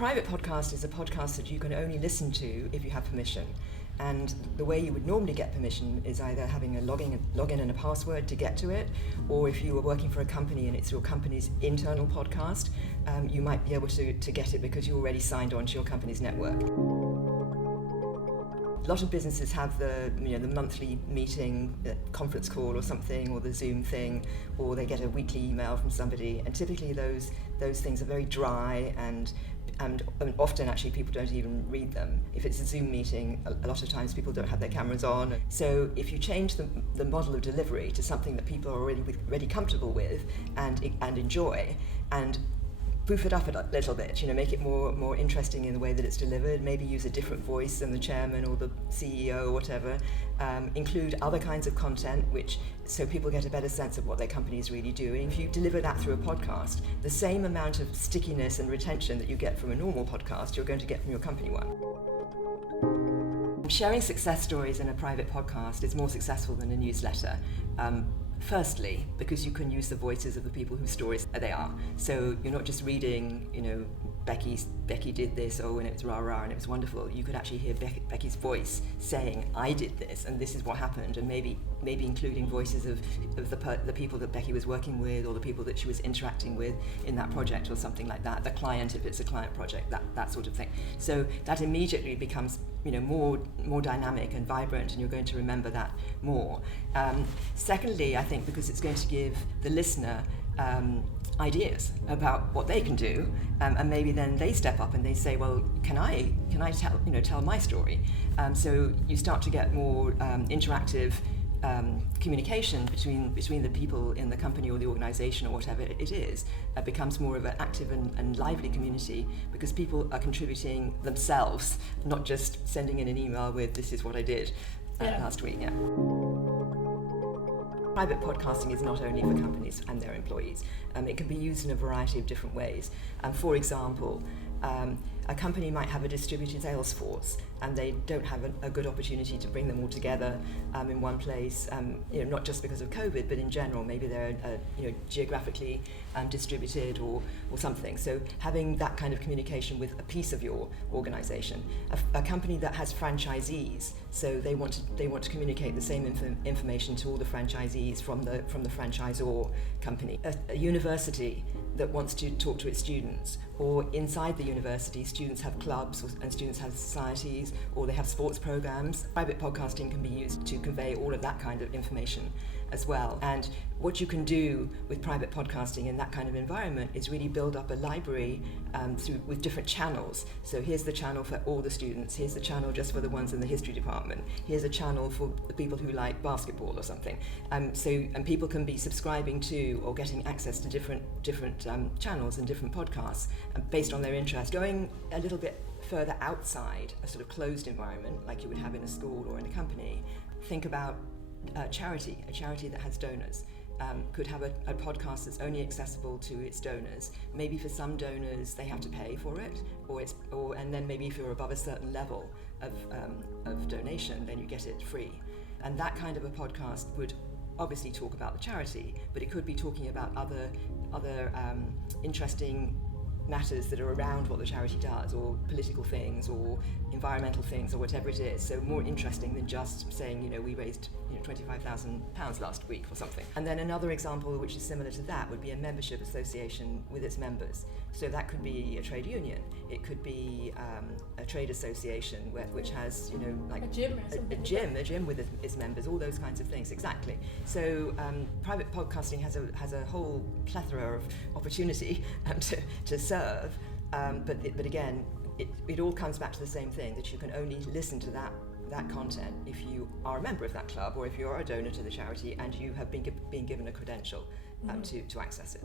private podcast is a podcast that you can only listen to if you have permission. And the way you would normally get permission is either having a login and a password to get to it, or if you were working for a company and it's your company's internal podcast, you might be able to get it because you already signed on to your company's network. A lot of businesses have the monthly meeting, conference call or something, or the Zoom thing, or they get a weekly email from somebody, and typically those things are very dry and often actually people don't even read them. If it's a Zoom meeting, a lot of times people don't have their cameras on. So if you change the model of delivery to something that people are already comfortable with and enjoy, and spoof it up a little bit, make it more interesting in the way that it's delivered, maybe use a different voice than the chairman or the CEO or whatever, include other kinds of content so people get a better sense of what their company is really doing. If you deliver that through a podcast, the same amount of stickiness and retention that you get from a normal podcast, you're going to get from your company one. Sharing success stories in a private podcast is more successful than a newsletter. Firstly, because you can use the voices of the people whose stories they are. So you're not just reading, Becky did this, and it was rah-rah and it was wonderful. You could actually hear Becky's voice saying, I did this and this is what happened, and maybe including voices of the people that Becky was working with, or the people that she was interacting with in that project or something like that, the client if it's a client project, that sort of thing. So that immediately becomes more dynamic and vibrant, and you're going to remember that more. Secondly, I think because it's going to give the listener ideas about what they can do, and maybe then they step up and they say, well, can I tell my story? So you start to get more interactive communication between the people in the company or the organization or whatever it is. It becomes more of an active and lively community because people are contributing themselves, not just sending in an email with this is what I did last week. Yeah. Private podcasting is not only for companies and their employees. It can be used in a variety of different ways. For example, a company might have a distributed sales force and they don't have a good opportunity to bring them all together in one place, not just because of COVID, but in general. Maybe they're geographically distributed or something. So having that kind of communication with a piece of your organization. A company that has franchisees, so they want to communicate the same information to all the franchisees from the franchisor company. A university that wants to talk to its students, or inside the university, students have clubs and students have societies, or they have sports programs. Private podcasting can be used to convey all of that kind of information as well. And what you can do with private podcasting in that kind of environment is really build up a library with different channels. So here's the channel for all the students, here's the channel just for the ones in the history department, here's a channel for the people who like basketball or something. And people can be subscribing to or getting access to different channels and different podcasts based on their interest. Going a little bit further outside a sort of closed environment like you would have in a school or in a company, think about a charity that has donors. Could have a podcast that's only accessible to its donors. Maybe for some donors they have to pay for it, and then maybe if you're above a certain level of donation, then you get it free. And that kind of a podcast would obviously talk about the charity, but it could be talking about other interesting matters that are around what the charity does, or political things or environmental things or whatever it is. So more interesting than just saying, we raised £25,000 last week or something. And then another example which is similar to that would be a membership association with its members. So that could be a trade union, it could be a trade association which has like a gym with its members, all those kinds of things. Exactly. So private podcasting has a whole plethora of opportunity to serve, but again, it all comes back to the same thing, that you can only listen to that content if you are a member of that club, or if you are a donor to the charity and you have been given a credential to access it.